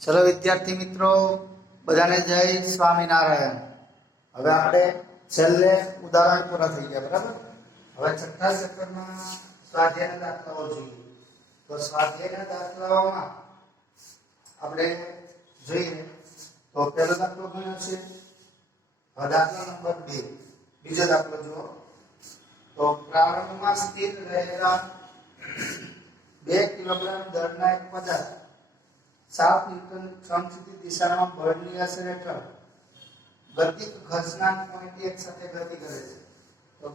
ચલો વિદ્યાર્થી મિત્રો, બધાને જય સ્વામિનારાયણ. હવે આપણે છેલ્લે ઉદાહરણ પૂરા થઈ ગયા, બરાબર. હવે છઠ્ઠા ચેપ્ટરમાં સ્વાધ્યાયના દાખલાઓ જોઈએ. તો સ્વાધ્યાયના દાખલાઓમાં આપણે જોઈએ તો પહેલો દાખલો કયો છે? દાખલા નંબર 2. બીજો દાખલો જુઓ. તો પ્રારંભમાં સ્થિર રહેલા 2 કિલોગ્રામ દળના એક પદાર્થ 7 ન્યૂટન સમસ્થિતિ દિશામાં બળની અસર હેઠળ ગતિક ઘર્ષણાંક પોઈન્ટ 1 સાથે ગતિ કરે છે. તો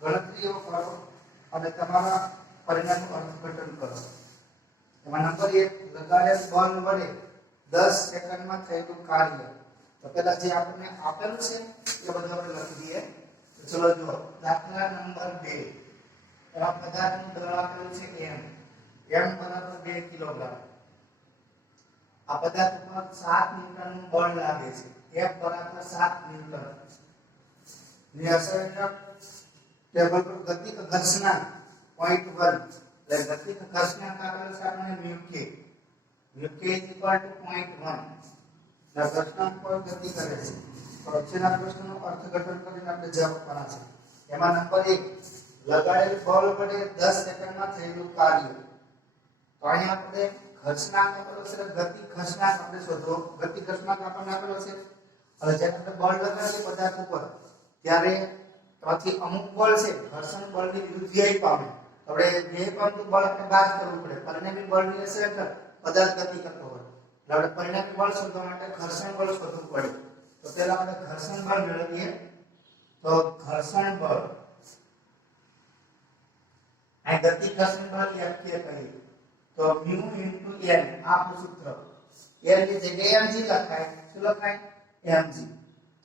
ગણતરીઓ કરો અને તમારા પરિણામનું અર્થઘટન કરો. એમાં નંબર 1, લગાડેલ બળ વડે 10 સેકન્ડમાં થયેલું કાર્ય. તો પહેલા જે આપણને આપેલું છે એ બધું આપણે લખી દઈએ. તો ચલો જુઓ, દાખલા નંબર 2. એમાં પદાર્થનું દળ આપેલું છે m બરાબર 2 કિલોગ્રામ. આ પદાર્થ ઉપર 7 ન્યૂટનનું બળ લાગે છે. F બરાબર 7 ન્યૂટન. ની અસર હેઠળ ટેબલ પર ગતિક ઘર્ષણાંક 0.1, એટલે ગતિક ઘર્ષણાંક આપેલો છે આપણને μk. μk = 0.1. ના ઘર્ષણાંક પર ગતિ કરે છે. તો અક્ષરના પ્રશ્નનું અર્થઘટન કરીને આપણે જવાબ આપવાના છે. એમાં નંબર 1, લગાડેલ બળ વડે 10 સેકન્ડમાં થયેલું કાર્ય. તો અહીંયા આપણે ઘર્ષણાંક આપેલો છે, ગતિ ઘર્ષણાંક આપણે શોધો. ગતિ ઘર્ષણાંક આપણને આપેલો છે. હવે જ્યારે આપણે બળ લગાડીએ પદાર્થ ઉપર ત્યારે ત્યાંથી અમુક બળ છે ઘર્ષણ બળની વિરુદ્ધ પામે. આપણે બે પરંતુ બળ આપણે બાદ કરવું પડે. પરિણામી બળની અસર હેઠળ પદાર્થ ગતિ કરતો હોય એટલે આપણે પરિણામી બળ શોધવા માટે ઘર્ષણ બળ શોધવું પડે. તો પહેલા આપણે ઘર્ષણ બળ મેળવીએ. તો ઘર્ષણ બળ આ ગતિ ઘર્ષણ બળ F કહીએ. તો μ * n આપણું સૂત્ર. n ની જગ્યાએ mg લખાય. શું લખાય? mg.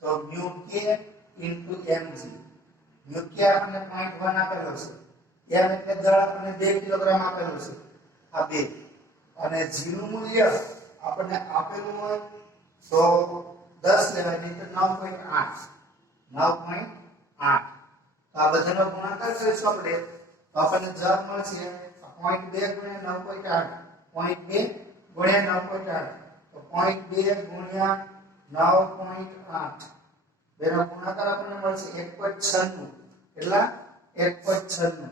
તો μk * mg. μk આપણને 0.1 આપેલો છે. m એટલે દળ આપણને 2 કિલોગ્રામ આપેલું છે. આ 2. અને g નું મૂલ્ય આપણને આપેલું હોય તો 10 લેવાય, નહીં તો 9.8. 9.8. તો આ બધાનો ગુણાકાર કરીશું આપણે તો આપણને જવાબ મળશે 0.2 * 9.8. 0.2 * 9.8. તો 0.2 * 9.8. બેનો ગુણાકાર આપણને મળશે 1.96. કેટલા? 1.96.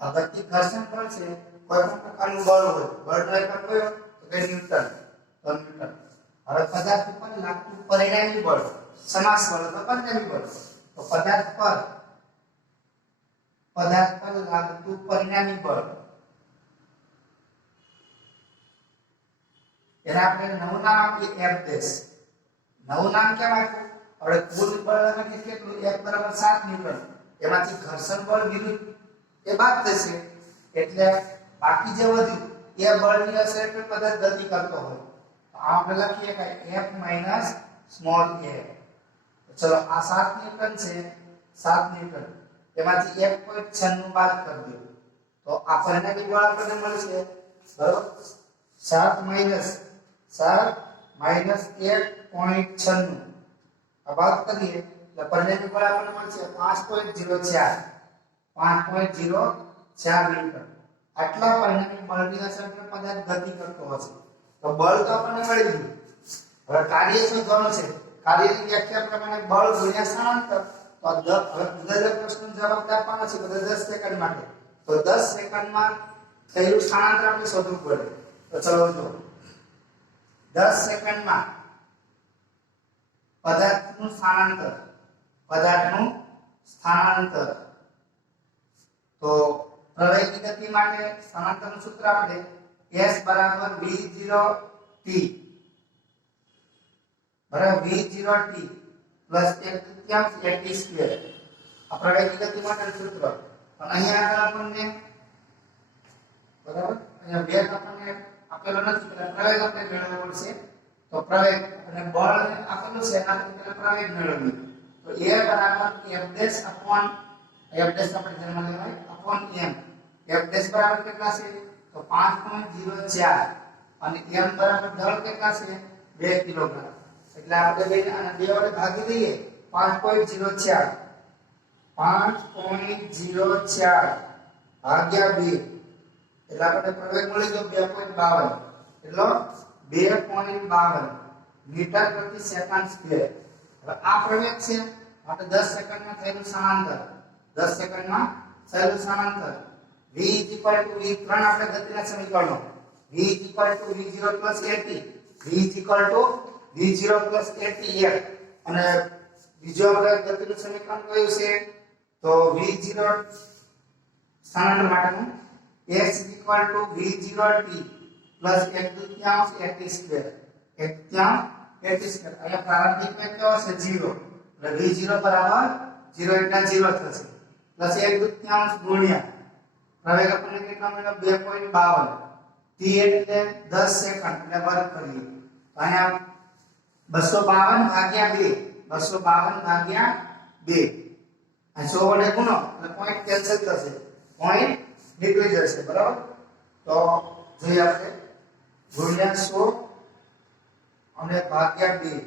આ ગતિ ઘર્ષણ બળ છે. કોઈ પણ પ્રકારનું બળ હોય, બળનો એકમ કયો? તો કે ન્યૂટન. તો ન્યૂટન. હવે પદાર્થ ઉપર લાગતું પરિણામી બળ, સમાસ બળ તો પરિણામી બળ. તો પદાર્થ પર લાગતું પરિણામી બળ એને આપણે નવું નામ આપીએ F'. નવું નામ કેમ આપ્યું? આપણે કુલ બળ લગાડીએ કેટલું? F બરાબર 7 ન્યૂટન. એમાંથી ઘર્ષણ બળ વિરુદ્ધ એ બાદ થશે એટલે બાકી જે વધ્યું એ બળની અસર હેઠળ પદાર્થ ગતિ કરતો હોય. તો આપણે લખીએ કે F - સ્મોલ a. ચલો આ 7 ન્યૂટન છે. 7 ન્યૂટન એમાંથી 1.96 બાદ કરી દો તો આ પરિણામી બળ આપણને મળશે બરાબર 7 - 1.96. આ બાદ કરીએ એટલે પરિણામી બળ આપણને મળશે 5.04. 5.04 ન્યૂટન. આટલા પરિણામી બળની અસર હેઠળ પદાર્થ ગતિ કરતો હશે. તો બળ તો આપણને મળી ગયું. હવે કાર્ય શોધવાનું છે. કાર્યની વ્યાખ્યા પ્રમાણે બળ ગુણ્યા સ્થાનાંતર. તો હવે બધા પ્રશ્નનો જવાબ આપવાનો છે બધા 10 સેકન્ડ માટે. તો 10 સેકન્ડમાં થયેલું સ્થાનાંતર આપણે શોધવું પડે. તો ચલો જો 10 સેકન્ડમાં પદાર્થનું સ્થાનાંતર. તો પ્રવેગની ગતિ માટે સ્થાનાંતરનું સૂત્ર આપણે s બરાબર v0t બરાબર v0t પ્લસ 1/3 આ પ્રવેગની ગતિ માટેનું સૂત્ર. અને અહીંયા આગળ આપણને બરાબર અહીંયા વેગ આપણને આપેલો નથી એટલે પ્રવેગ આપણે મેળવવો પડશે. તો પ્રવેગ અને બળ આપેલું છે એનાથી આપણે પ્રવેગ મેળવીએ. તો a બરાબર f' upon f' આપણે ધ્યાનમાં લેવાય upon m. f' બરાબર કેટલા છે? તો 5.04 અને m બરાબર દળ કેટલા છે? 2 કિલોગ્રામ. એટલે આપણે બેને આને 2 વડે ભાગી દઈએ. 5.04 ભાગ્યા 2 એટલે આપણે પ્રવેગ મળી ગયો 2.52. એટલો 2.52 મીટર પ્રતિ સેકન્ડ સ્ક્વેર. હવે આ પ્રવેગ છે આપણે 10 સેકન્ડમાં થયેલું સ્થાનાંતર 10 સેકન્ડમાં થયેલું સ્થાનાંતર v v3 આપણે ગતિના સમીકરણો v v0 at v v0 at અને બીજો આપણે ગતિનું સમીકરણ કયું છે તો v0 સ્થાનાંતર માટેનું x v0t plus 1/2 at square 1/2 at square. અહીંયા પ્રારંભિક વેગ કેવો છે 0 એટલે v0 બરાબર 0 એટલે 0 થશે પ્લસ 1/2 ગુણ્યા પ્રવેગ આપણને કેટલા મળ્યો 2.52 t એટલે 10 સેકન્ડ એટલે વર્ગ કરીએ અહીંયા 252 ભાગ્યા 2 252 ભાગ્યા 2 આ 100 વડે ગુણો એટલે પોઈન્ટ કેન્સલ થશે પોઈન્ટ નીકળી જશે બરાબર. તો જોઈએ આપણે ગુણ્યા 100 અને ભાગ્યા 2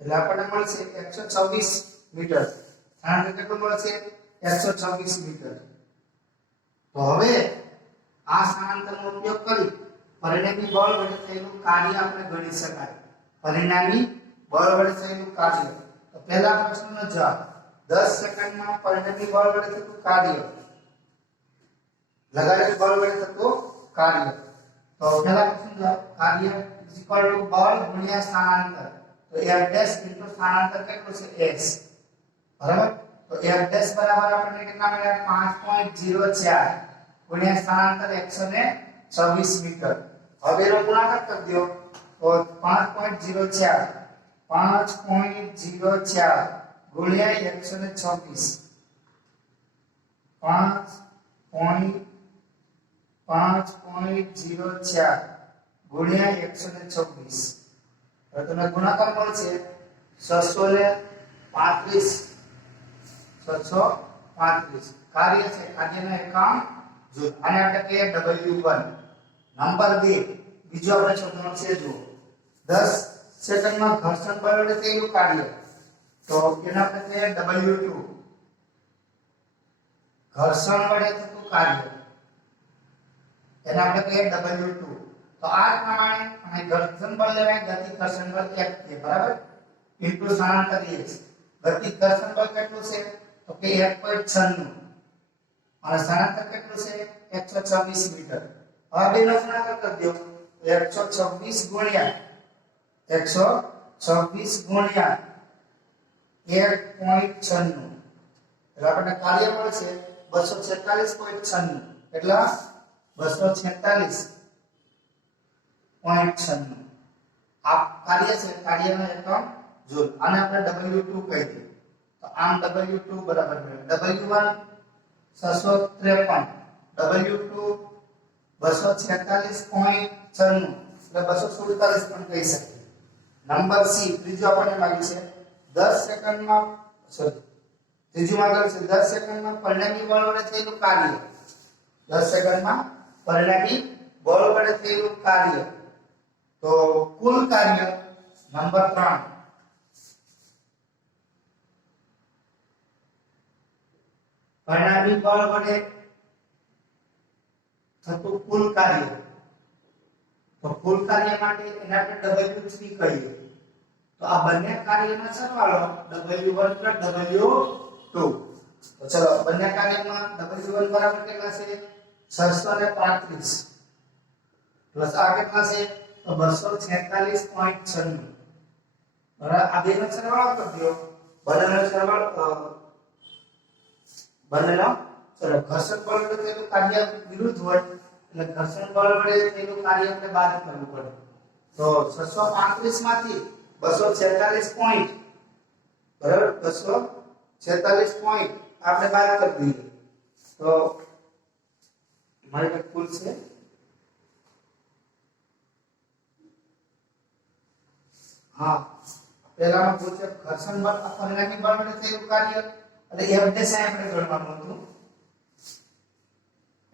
એટલે આપણને મળશે 126 મીટર. સ્થાનાંતર કેટલું મળશે 126 મીટર. તો હવે આ સ્થાનાંતરનો ઉપયોગ કરી પરિણામી બળ વડે થયેલું કાર્ય આપણે ગણી શકાય. પરિણામી બળ વડે થયેલું કાર્ય. તો પહેલા પ્રશ્નનો જવાબ 10 સેકન્ડમાં પરિણામી બળ વડે થતું કાર્ય લગાડેલ બળ વડે થતું કાર્ય. તો પહેલા પ્રશ્નનો જવાબ કાર્ય બળ ગુણ્યા સ્થાનાંતર. તો f' સ્થાનાંતર કેટલું છે s બરાબર. તો f' બરાબર આપણને કેટલા મળ્યા 5.04 ગુણ્યા સ્થાનાંતર 126 મીટર. હવે એનો ગુણાકાર કરી દો તો 5.04 ગુણ્યા 126 5.04 ગુણ્યા 126. હવે તમને ગુણાકાર મળશે 635 કાર્ય છે કાર્યના એકમ જૂલ. આને આપણે કહીએ W1. નંબર 2 બીજો આપણે શોધવાનું છે જુઓ 10 સેકન્ડમાં ઘર્ષણ બળ વડે થયેલું કાર્ય. તો એને આપણે કહીએ W2. ઘર્ષણ વડે થતું કાર્ય એને આપણે કહીએ W2. તો આ પ્રમાણે અહીં ઘર્ષણ બળ લેવાય ગતિ ઘર્ષણ બળ એક છે બરાબર ઇન્ટુ સ્થાનાંતર s. ગતિ ઘર્ષણ બળ કેટલું છે તો કે 1.96 અને સ્થાનાંતર કેટલું છે 126 મીટર. હવે બેનો ગુણાકાર કરી દો 126 ગુણ્યા 1.96 એટલે આપણને કાર્ય મળશે 246.96 એટલા 246.96 આ કાર્ય છે કાર્યનો એકમ જૂલ. આને આપણે W2 કહી દઈએ. તો આમ W2 બરાબર W1 653 W2 246.96 એટલે 247 પણ કહી શકીએ. નંબર C ત્રીજો આપણને માંગ્યું છે 10 સેકન્ડમાં ત્રીજું માંગેલું છે 10 સેકન્ડમાં પરિણામી બળ વડે થયેલું કાર્ય. 10 સેકન્ડમાં પરિણામી બળ વડે થયેલું કાર્ય. તો કુલ કાર્ય નંબર 3 પરિણામી બળ વડે થતું કુલ કાર્ય. તો કુલ કાર્ય માટે એને આપણે W3 કહીએ. તો આ બંને કાર્યનો સરવાળો W1 W2. તો ચલો બંને કાર્યમાં W1 બરાબર કેટલા છે 635 પ્લસ આ કેટલા છે તો 246.96 બરાબર. આ બેનો સરવાળો કરી દો બંનેનો સરવાળો બંનેનો ચલો ઘર્ષણ બળ વડે થયેલું કાર્ય વિરુદ્ધ હોય એટલે ઘર્ષણ બળ વડે થયેલું કાર્ય આપણે બાદ કરવું પડે. તો 635 માંથી 246 પોઈન્ટ બરાબર 246 પોઈન્ટ આપણે બાદ કરી દઈએ. તો મારી કુલ છે હા પહેલાનો પૂછે ઘર્ષણ બળ પરિણામી બળ વડે થયેલું કાર્ય એટલે f' આપણે ગણવાનું હતું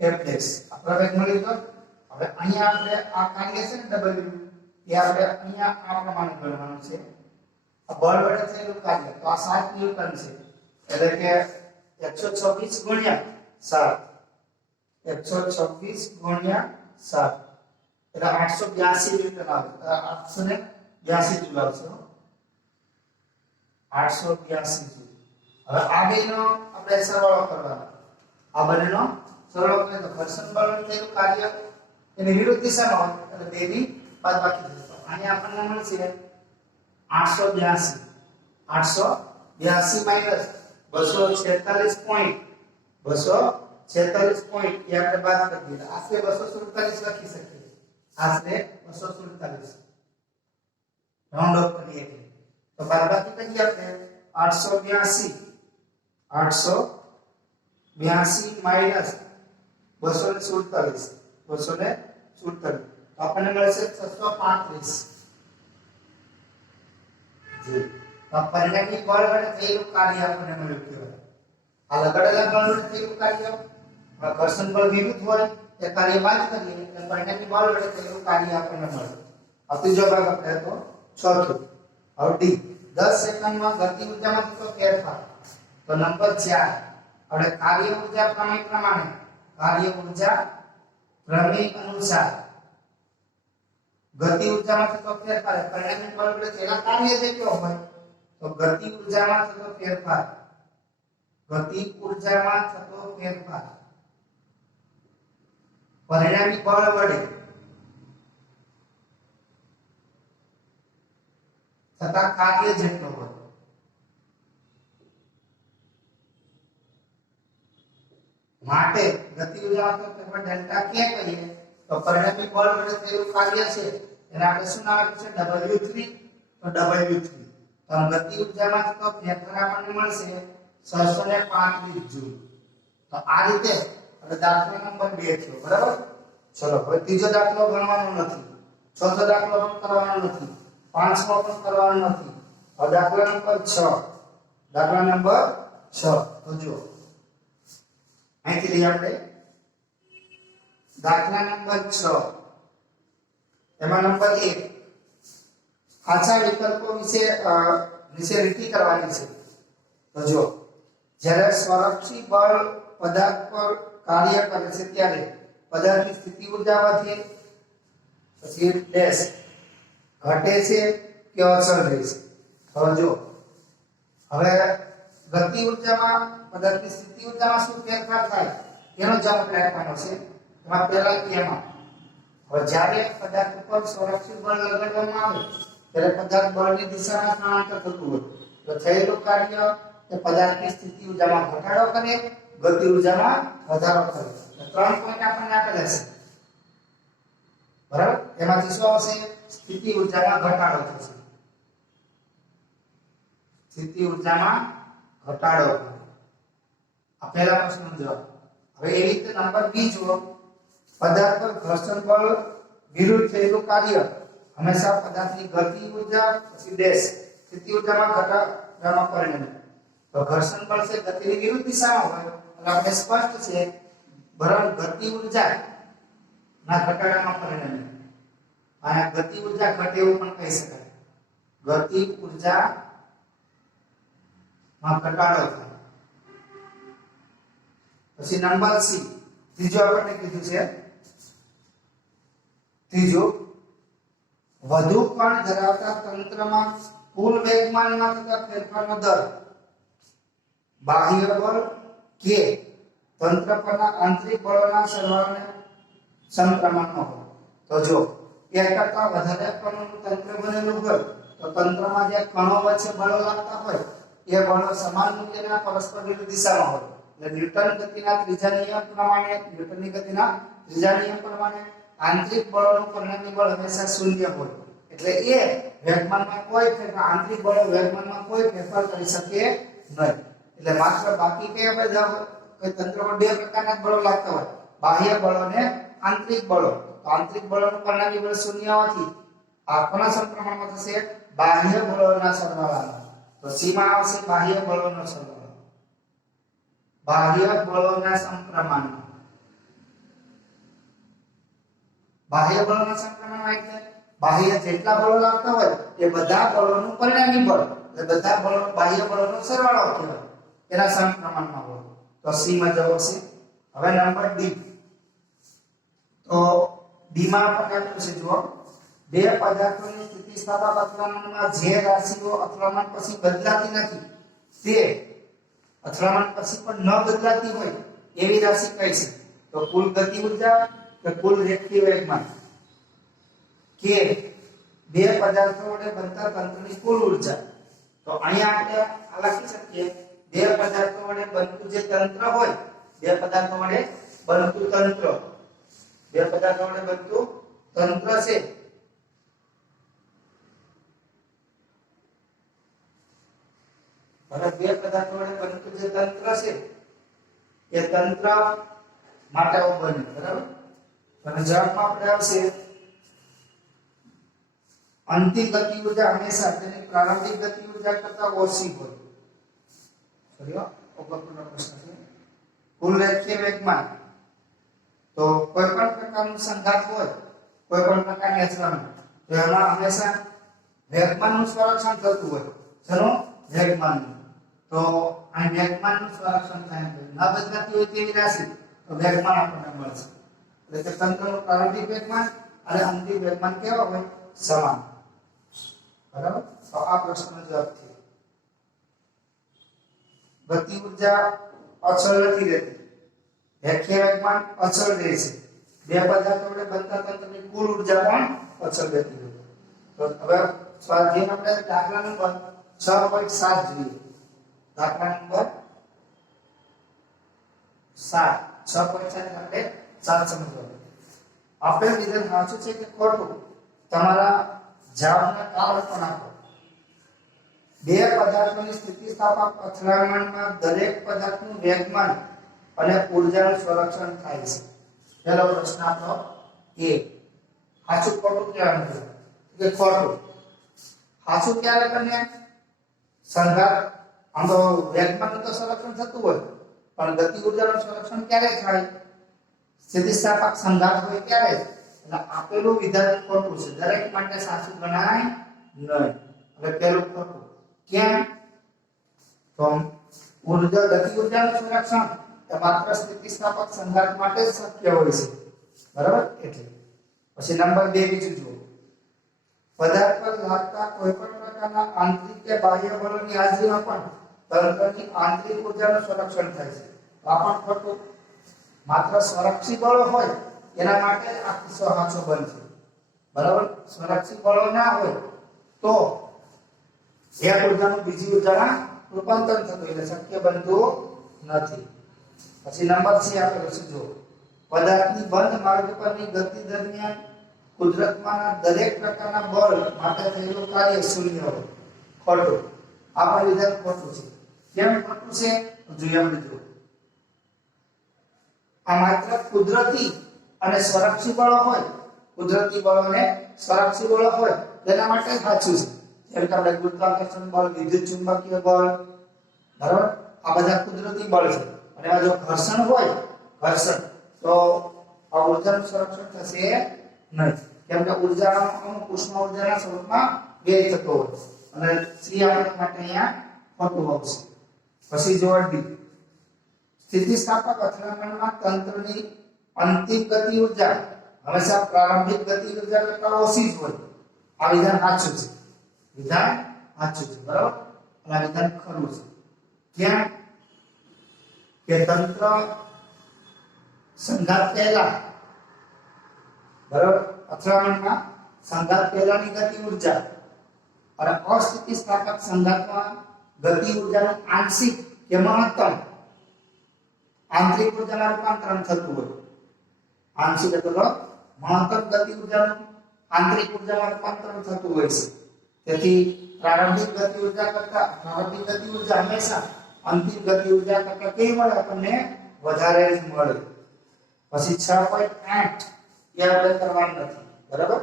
f' આ પ્રવેગ મળી ગયો. હવે અહીંયા આપણે આ કાર્ય છે ને W એ આપણે અહીંયા આ પ્રમાણે ગણવાનું છે. આ બળ વડે થયેલું કાર્ય તો આ 7 ન્યૂટન છે એટલે કે 126 ગુણ્યા 7 126 ગુણ્યા 7 એટલે 882 ન્યૂટન આવે 882 જૂલ આવશે 882 જૂલ હવે આ બેનો આપણે સરવાળો કરવાનો આ બંનેનો સરવાળો કરીએ તો ઘર્ષણ બળનું થયેલું કાર્ય એની વિરુદ્ધ દિશામાં હોય એટલે બેની બાદબાકી થશે અહીંયા આપણને મળશે 882 માઈનસ 246 પોઈન્ટ 246 પોઈન્ટ એ આપણે બાદ કરી દઈએ આશરે 247 લખી શકીએ આશરે 247 રાઉન્ડ ઓફ કરીએ તો બાદબાકી કરીએ આપણે 882 માઈનસ 247 તો આપણને મળશે 635 જી તો પરિણામી બળ વડે થયેલું કાર્ય આપણને મળ્યું કહેવાય આ લગાડેલા બળ વડે થયેલું કાર્ય ઘર્ષણ બળ વિરુદ્ધ હોય તે કાર્ય બાદ કરીએ એટલે પરિણામી બળ વડે થયેલું કાર્ય આપણને મળે આ ત્રીજો ભાગ આપણે હતો ચોથો હવે ડી 10 સેકન્ડમાં ગતિ ઊર્જામાં થતો ફેરફાર તો નંબર 4 આપણે કાર્ય ઊર્જા પ્રમેય અનુસાર ગતિ ઊર્જામાં થતો ફેરફાર પરિણામી બળ વડે તેના કાર્ય જેટલો હોય તો ગતિ ઊર્જામાં થતો ફેરફાર પરિણામી બળ વડે થતા કાર્ય જેટલો હોય માટે ગતિ ઊર્જામાં થતો ફેરફાર ડેલ્ટા કે કહીએ તો પરિણામી બળ વડે થયેલું કાર્ય છે એને આપણે શું નામ આપ્યું છે W3 તો W3 તો ગતિ ઊર્જામાં થતો ફેરફાર આપણને મળશે 635 જૂલ તો આ રીતે હવે દાખલો નંબર 2 થયો બરાબર ચલો હવે ત્રીજો દાખલો ગણવાનો નથી ચોથો દાખલો પણ કરવાનો નથી પાંચમો પણ કરવાનો નથી હવે દાખલા નંબર 6 તો જો અહીંથી લઈએ આપણે દાખલા નંબર 6 એમાં નંબર 1 આછા વિકલ્પો વિશે રીતિ કરવાની છે તો જો જ્યારે સ્વરક્ષી બળ પદાર્થ પર કાર્ય કરે છે ત્યારે પદાર્થની સ્થિતિ ઊર્જા વધે પછી ડેશ ઘટે છે કે અચળ રહે છે હવે જો હવે ગતિ ઊર્જામાં પદાર્થની સ્થિતિ ઊર્જામાં શું ફેરફાર થાય એનો જવાબ આપવાનો છે એમાં પહેલા એમાં હવે જ્યારે પદાર્થ ઉપર સ્વરક્ષિત બળ લગાડવામાં આવે ત્યારે પદાર્થ બળની દિશામાં સ્થળાંતર થતું હોય તો થયેલું કાર્ય એ પદાર્થની સ્થિતિ ઊર્જામાં ઘટાડો કરે ગતિ ઊર્જામાં વધારો કરે 3 પોઈન્ટ આપણને આપેલા છે બરાબર એમાંથી શું આવશે સ્થિતિ ઊર્જામાં ઘટાડો થશે સ્થિતિ ઊર્જામાં ઘટાડો આ પહેલા પ્રશ્નનો જવાબ હવે એ રીતે નંબર 2 જુઓ પદાર્થ પર ઘર્ષણ બળ વિરુદ્ધ થયેલું કાર્ય હંમેશા પદાર્થની ગતિ ઊર્જા પછી ડેશ સ્થિતિ ઊર્જામાં ઘટાડામાં પરિણમે તો ઘર્ષણ બળ છે ગતિની વિરુદ્ધ દિશામાં હોય એટલે આપણે સ્પષ્ટ છે બરાબર ગતિ ઊર્જા ના ઘટાડામાં પરિણમે અને ગતિ ઊર્જા ઘટે એવું પણ કહી શકાય ગતિ ઊર્જા માં ઘટાડો થાય પછી નંબર સી ત્રીજો આપણને કીધું છે ત્રીજો વધુ કણ ધરાવતા તંત્રમાં કુલ વેગમાનમાં થતા ફેરફારનો દર બાહ્ય બળ કે તંત્ર પરના આંતરિક બળોના સરવાળાને સમપ્રમાણનો હોય તો જો એક કરતા વધારે કણોનું તંત્ર બનેલું હોય તો તંત્રમાં જે કણો વચ્ચે બળો લાગતા હોય એ બળો સમાન મૂલ્યના પરસ્પર વિરુદ્ધ દિશામાં હોય એટલે ન્યૂટનની ગતિના ત્રીજા નિયમ પ્રમાણે આંતરિક બળોનું પરિણામી બળ હંમેશા શૂન્ય હોય એટલે એ વેગમાનમાં કોઈ ફેરફાર આંતરિક બળો વેગમાનમાં કોઈ ફેરફાર કરી શકે નહીં એટલે માત્ર બાકી કે બધા કોઈ તંત્રમાં બે પ્રકારના બળો લાગતા હોય બાહ્ય બળો અને આંતરિક બળો તો આંતરિક બળોનું પરિણામી બળ શૂન્ય હોવાથી આ કોના સમપ્રમાણમાં થશે બાહ્ય બળોના સરવાળામાં તો સી માં આવશે બાહ્ય બળોનો સરવાળો બાહ્ય બળોના સમપ્રમાણમાં બાહ્ય બળોના સમપ્રમાણમાં એટલે બાહ્ય જેટલા બળો લાગતા હોય એ બધા બળોનું પરિણામી બળ એટલે બધા બળો બાહ્ય બળોનો સરવાળો કહેવાય એના સમપ્રમાણમાં હોય તો સી માં જવાબ છે હવે નંબર ડી તો D ડી માં આપણને આપ્યું છે જુઓ બે પદાર્થોની સ્થિતિસ્થાપક અથડામણમાં જે રાશિઓ અથડામણ પછી બદલાતી નથી તે અથડામણ પછી પણ ન બદલાતી હોય એવી રાશિ કઈ છે તો કુલ ગતિ ઊર્જા કે કુલ રેખીય વેગમાન કે બે પદાર્થો વડે બનતા તંત્રની કુલ ઊર્જા તો અહીંયા આપણે આ લખી શકીએ બે પદાર્થો વડે બનતું જે તંત્ર હોય બે પદાર્થો વડે બનતું તંત્ર બે પદાર્થો વડે બનતું તંત્ર છે અને બે પદાર્થો વડે બનતું જે તંત્ર છે એ તંત્ર માટે આવું બને બરાબર અને જવાબમાં આપણે આવશે અંતિમ ગતિ ઊર્જા હંમેશા તેની પ્રારંભિક ગતિ ઊર્જા કરતા ઓછી હોય ચલો અગત્યનો પ્રશ્ન છે કુલ રેખીય વેગમાન તો કોઈ પણ પ્રકારનું સંઘાત હોય કોઈ પણ પ્રકારની અથડામણ તો એમાં હંમેશા વેગમાનનું સંરક્ષણ થતું હોય ચલો વેગમાનનું તો આ વેગમાનનું સંરક્ષણ થાય ન બદલાતી હોય તેવી રાશિ તો વેગમાન આપણને મળશે એટલે કે તંત્રનું પ્રારંભિક વેગમાન અને અંતિમ વેગમાન કેવા હોય સમાન બરાબર તો આ પ્રશ્નનો જવાબ છે ગતિ ઊર્જા અચળ નથી રહેતી રેખીય વેગમાન અચળ રહે છે બે પદાર્થો વડે બનતા તંત્રની કુલ ઊર્જા પણ અચળ રહેતી હોય તો હવે સ્વાધ્યાય આપણે દાખલા નંબર 6.7 જોઈએ દાખલા નંબર 7 6.7 આપણે 7 સમજવાનું આપેલ વિધાન સાચું છે કે ખોટું તમારા જવાબના કારણ પણ આપો બે પદાર્થોની સ્થિતિસ્થાપક અથડામણમાં દરેક પદાર્થનું વેગમાન અને ઊર્જાનું સંરક્ષણ થાય છે પહેલો પ્રશ્ન આપણો એ સાચું ખોટું કહેવાનું છે કે ખોટું સાચું ક્યારે બને સંઘાત આમ તો વેગમાનનું તો સંરક્ષણ થતું હોય પણ ગતિ ઊર્જાનું સંરક્ષણ ક્યારે થાય સ્થિતિસ્થાપક સંઘાત હોય ત્યારે એટલે આપેલું વિધાન ખોટું છે દરેક માટે સાચું ગણાય નહીં એટલે પહેલું ખોટું કેમ તો ઊર્જા ગતિ ઊર્જાનું સંરક્ષણ એ માત્ર સ્થિતિસ્થાપક સંઘાત માટે જ શક્ય હોય છે બરાબર એટલે પછી નંબર 2 બીજું જુઓ પદાર્થ પર લાગતા કોઈ પણ પ્રકારના આંતરિક કે બાહ્ય બળોની હાજરીમાં પણ તંત્રની આંતરિક ઊર્જાનું સંરક્ષણ થાય છે આ પણ ખોટું માત્ર સંરક્ષી બળો હોય એના માટે આ કિસ્સો સાચો બનશે બરાબર સંરક્ષી બળો ના હોય તો એક ઊર્જાનું બીજી ઊર્જામાં રૂપાંતર થતું એટલે શક્ય બનતું નથી પછી નંબર C આપેલો છે જો પદાર્થની બંધ માર્ગ પરની ગતિ દરમિયાન કુદરતમાંના દરેક પ્રકારના બળ માટે થયેલું કાર્ય શૂન્ય હોય ખોટું આ પણ વિધાન ખોટું છે કેમ ખોટું છે જોઈએ આપણે જો આ માત્ર કુદરતી અને સંરક્ષી બળો હોય કુદરતી બળો અને સંરક્ષી બળો હોય તેના માટે સાચું છે જેમ કે આપણે ગુરુત્વાકર્ષણ બળ વિદ્યુત ચુંબકીય બળ બરાબર આ બધા કુદરતી બળ છે અને આ જો ઘર્ષણ હોય ઘર્ષણ તો આ ઊર્જાનું સંરક્ષણ થશે નહીં કેમ કે ઊર્જા અમુક ઉષ્મા ઊર્જાના સ્વરૂપમાં વ્યય થતો હોય અને સી આપણા માટે અહીંયા ખોટું આવશે પછી જો ડી સ્થિતિસ્થાપક અથડામણમાં તંત્રની અંતિમ ગતિ ઊર્જા હંમેશા પ્રારંભિક ગતિ ઊર્જા કરતા ઓછી જ હોય આ વિધાન સાચું છે વિધાન સાચું છે બરાબર અને આ વિધાન ખરું છે કેમ કે તંત્ર સંઘાત પહેલા બરાબર અથડામણમાં સંઘાત પહેલાની ગતિ ઊર્જા અને અસ્થિતિસ્થાપક સંઘાતમાં ગતિ ઊર્જાનું આંશિક કે મહત્તમ આંતરિક ઊર્જામાં રૂપાંતરણ થતું હોય આંશિક એટલે મહત્તમ ગતિ ઊર્જાનું આંતરિક ઊર્જામાં રૂપાંતરણ થતું હોય છે તેથી પ્રારંભિક ગતિ ઊર્જા કરતા પ્રારંભિક ગતિ ઊર્જા હંમેશા અંતિમ ગતિ ઊર્જા કરતા કેવી મળે આપણને વધારે જ મળે પછી 6.8 એ આપણે કરવાનું નથી બરાબર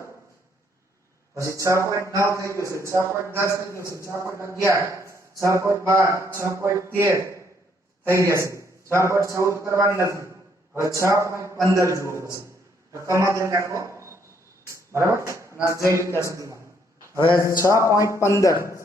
પછી 6.9 થઈ ગયું છે 6.10 થઈ ગયું છે 6.11 6.12 6.13 થઈ ગયા છે 6.14 કરવાની નથી હવે 6.15 જુઓ પછી રકમમાં ધ્યાન રાખો બરાબર અને જઈ લીધા સુધીમાં હવે 6.15 6.15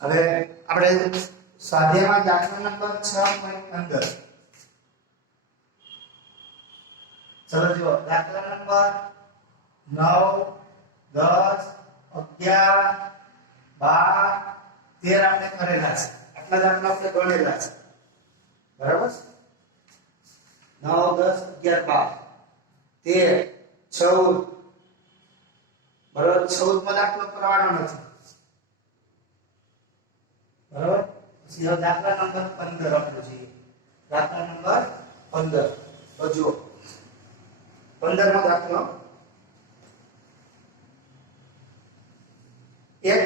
હવે આપણે સ્વાધ્યાયમાં દાખલા નંબર 6.15 ચલો જો દાખલા નંબર 9 10 11 12 13 આપણે કરેલા છે આટલા દાખલા આપણે ગણેલા છે બરાબર 9 10 11 12 13 14 બરાબર 14 માં દાખલો કરવાનો નથી બરાબર પછી હવે દાખલા નંબર 15 આપણે જોઈએ દાખલા નંબર 15 તો જુઓ 15 નો દાખલો એક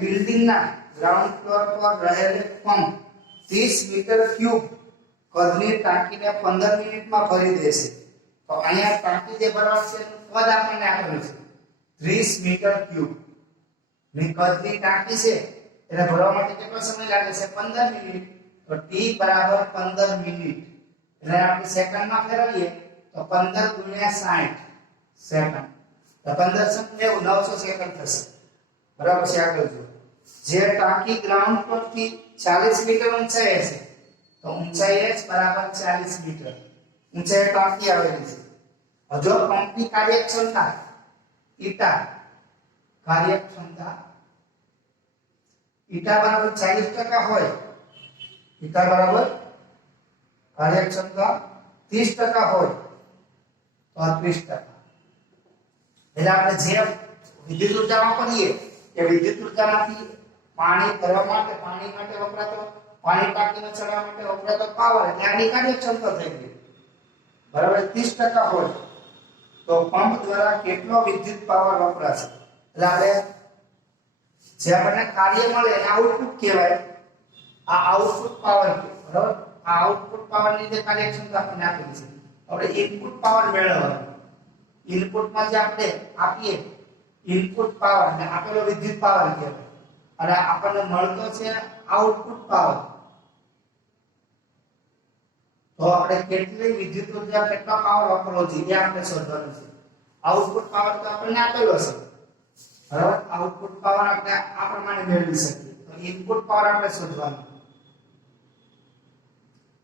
બિલ્ડિંગ ના ગ્રાઉન્ડ ફ્લોર પર રહેલ પંપ 30 મીટર ક્યુબ કદની ટાંકીને 15 મિનિટમાં ભરી દેશે તો અહીંયા ટાંકી જે ભરવા છે એનું કદ આપણને આપેલું છે 30 મીટર ક્યુબ ની કદની ટાંકી છે એને ભરવા માટે કેટલો સમય લાગે છે 15 મિનિટ તો t બરાબર 15 મિનિટ એટલે આપણે સેકન્ડમાં ફેરવીએ તો 15 ગુણ્યા 60 સેકન્ડ તો 1590 900 સેકન્ડ થશે બરાબર છે આગળ જો જે ટાંકી ગ્રાઉન્ડ પરથી 40 મીટર ઊંચાઈએ છે તો ઊંચાઈ h બરાબર 40 મીટર ઊંચાઈ ટાંકી આવેલી છે જો પંપની કાર્યક્ષમતા ઈટા બરાબર 40% હોય ઈટા બરાબર કાર્યક્ષમતા 30% હોય તો 30% એટલે આપણે જે વિદ્યુત ઉર્જા વાપરીએ એ વિદ્યુત ઉર્જામાંથી પાણી ભરવા માટે વપરાતો પાણી ટાંકીમાં ચડાવવા માટે વપરાતો પાવર એટલે આની કાર્યક્ષમતા થઈ ગઈ બરાબર 30% હોય તો પંપ દ્વારા કેટલો વિદ્યુત પાવર વપરાશે એટલે આપણે જે આપણને કાર્ય મળે એને આઉટપુટ કહેવાય આ આઉટપુટ પાવર બરાબર આ આઉટપુટ પાવરની જે કાર્યક્ષમતા આપણને આપેલી છે આપણે ઇનપુટ પાવર મેળવવાનો ઇનપુટમાં જે આપણે આપીએ ઇનપુટ પાવર ને આપેલો વિદ્યુત પાવર કહેવાય અને આપણને મળતો છે આઉટપુટ પાવર તો આપણે કેટલી વિદ્યુત ઉર્જા કેટલો પાવર વાપરવો જોઈએ એ આપણે શોધવાનું છે આઉટપુટ પાવર તો આપણને આપેલો છે બરાબર આઉટપુટ પાવર આપણે આ પ્રમાણે મેળવી શકીએ તો ઇનપુટ પાવર આપણે શોધવાનો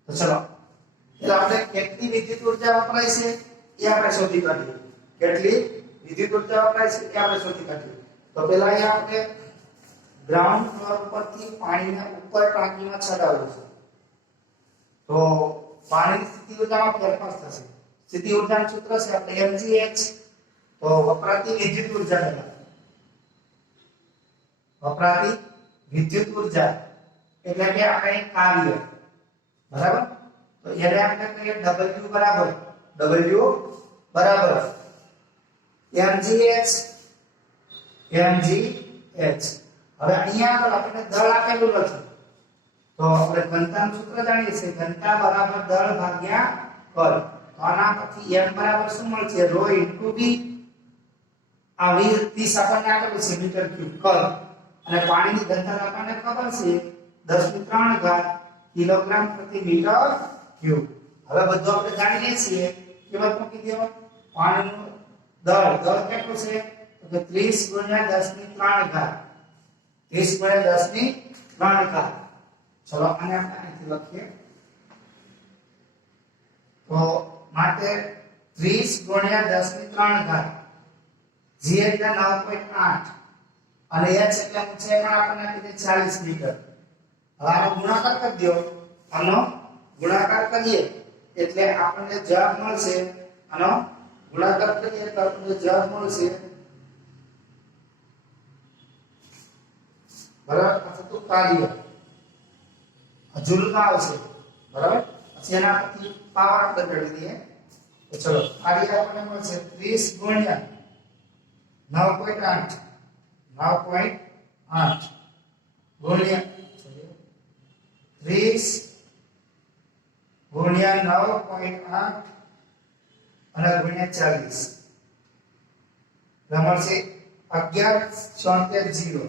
તો ચલો એટલે આપણે કેટલી વિદ્યુત ઉર્જા વપરાય છે એ આપણે શોધી કાઢીએ કેટલી વિદ્યુત ઉર્જા વપરાય છે એ આપણે શોધી કાઢીએ તો પહેલા અહીંયા આપણે ગ્રાઉન્ડ ફ્લોર પરથી પાણીને ઉપર ટાંકીમાં ચડાવવું છે તો પાણીની સ્થિતિ ઉર્જામાં ફેરફાર થશે સ્થિતિ ઉર્જાનું સૂત્ર છે આપણે mgh તો વપરાતી વિદ્યુત ઉર્જા વપરાતી વિદ્યુત ઉર્જા એટલે કે આપણે કાર્ય બરાબર તો એને આપણે કહીએ w બરાબર mgh હવે અહીંયા આગળ આપણે દળ આપેલું નથી તો આપણે ઘનતાનું સૂત્ર જાણીએ છીએ ઘનતા બરાબર દળ ભાગ્યા કદ તો આના પછી m બરાબર શું મળશે ρ * v આ v 30 આપણને આપેલું છે મીટર ક્યુબ કદ અને પાણીની ઘનતા આપણને ખબર છે 10⁵ કિલોગ્રામ પ્રતિ મીટર ક્યુબ હવે બધું આપણે જાણીએ છીએ કિંમત મૂકી દો પાણીનું દળ કેટલું છે તો 30 * 10⁵ 30 * 10⁵ ચલો આને આપણે અહીંથી લખીએ તો માટે 30 * 10⁵ g એટલે 9.8 અને h એટલે ઊંચાઈ પણ આપણને કીધી 40 મીટર હવે આનો ગુણાકાર કરી દો આનો ગુણાકાર કરીએ એટલે આપણને જવાબ મળશે આનો ગુણાકાર કરીએ તો આપણને જવાબ મળશે બરાબર આ થતું કાર્ય જૂલમાં આવશે બરાબર પછી એના પછી પાવર આપણે મેળવી દઈએ તો ચલો કાર્ય આપણને મળશે 30 * 9.8 ગુણ્યા 30 ગુણ્યા 9.8 અને ગુણ્યા 40 મળશે 11.76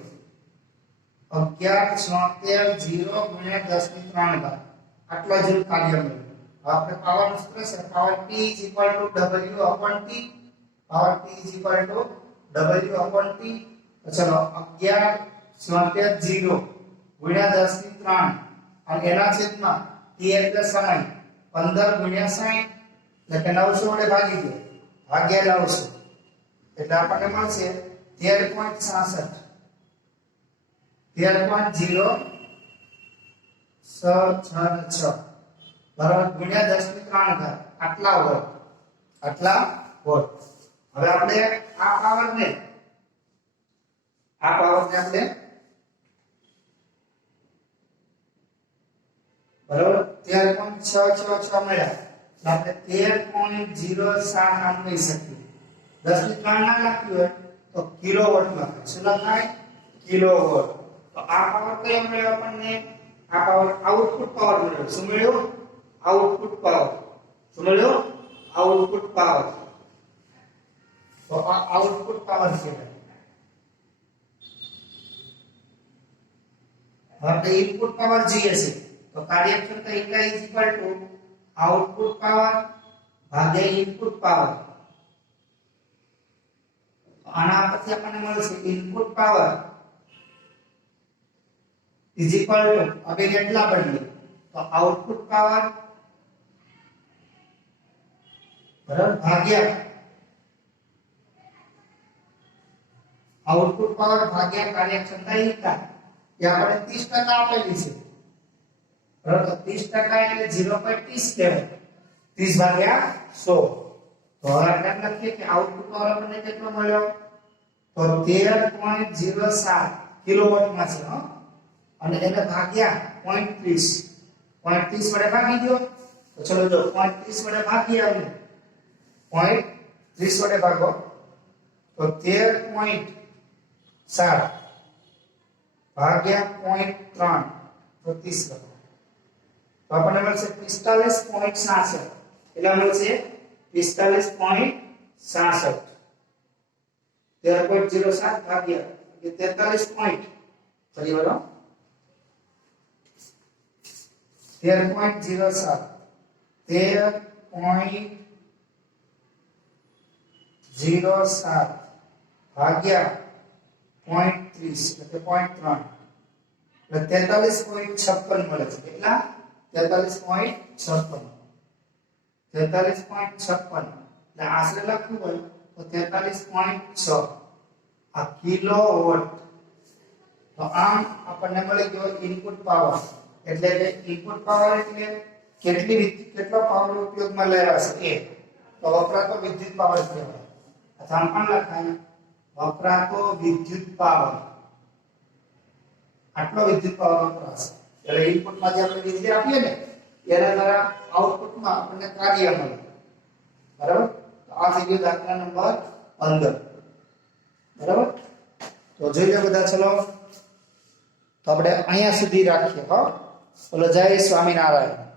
ગુણ્યા 10⁵ આટલા જૂલ કાર્ય મળ્યું આપણે પાવર સૂત્ર છે power p = w/t power p = w/t તો ચલો 11.76 0 ગુણ્યા 10 ની 3 અને એના છેદમાં t એટલે સમય 15 ગુણ્યા 60 એટલે કે 900 વડે ભાગી દો ભાગ્યા 900 એટલે આપણને મળશે 13.66 13.066 બરાબર ગુણ્યા 10 ની 3 ઘાત આટલા વોટ હવે આપણે આ પાવરને આપણે બરાબર 13.666 મળ્યા એટલે આપણે 13.07 આમ કહી શકીએ 10 ની 3 ના લખ્યું હોય તો કિલોવોટ લખાય શું લખાય કિલોવોટ તો આ પાવર કયો મળ્યો આપણને આ પાવર આઉટપુટ પાવર મળ્યો શું મળ્યો આઉટપુટ પાવર શું મળ્યો આઉટપુટ પાવર તો આ આઉટપુટ પાવર છે હવે ઇનપુટ પાવર જોઈએ છે તો કાર્યક્ષમતા ઇકાઈ ઇક્વલ ટુ આઉટપુટ પાવર ભાગ્યા ઇનપુટ પાવર આના પછી આપણને મળશે input power is equal to હવે કેટલા બદલીએ તો આઉટપુટ પાવર બરાબર ભાગ્યા આઉટપુટ પાવર ભાગ્યા કાર્યક્ષમતા ઇકાઈ એ આપણે 30% આપેલી છે બરાબર તો 30% એટલે 0.30 કહેવાય 30 ભાગ્યા 100 તો હવે આપણે લખીએ કે આઉટપુટ પાવર આપણને કેટલો મળ્યો તો 13.07 કિલોવોટ માં છે અને એને ભાગ્યા 0.30 વડે ભાગી દો તો ચલો જો 0.30 વડે ભાગી આવે 0.30 વડે ભાગો તો 13.7 ભાગ્યા 0.3 તો 30 લખો તો આપણને મળશે 45.66 એટલે મળશે 45.66 13.07 ભાગ્યા કે 43 પોઈન્ટ ફરી બોલો 13.07 13.07 ભાગ્યા 0.30 એટલે 0.3 એટલે 43.56 મળે છે કેટલા 43.56 એટલે આશરે લખવું હોય તો 43.6 આ કિલોવોટ તો આમ આપણને મળી ગયો ઇનપુટ પાવર એટલે કે ઇનપુટ પાવર એટલે કેટલો પાવર ઉપયોગમાં લેવાશે એ તો વપરાતો વિદ્યુત પાવર કહેવાય અથવા આમ પણ લખાય વપરાતો વિદ્યુત પાવર આટલો વિદ્યુત પાવર વપરાશે એટલે ઇનપુટમાં જે આપણે વીજળી આપીએ ને એના દ્વારા આઉટપુટમાં આપણને કાર્ય મળે બરાબર તો આ થઈ ગયો દાખલા નંબર 15 બરાબર તો જોઈ લો બધા ચલો તો આપણે અહીંયા સુધી રાખીએ હો બોલો જય સ્વામિનારાયણ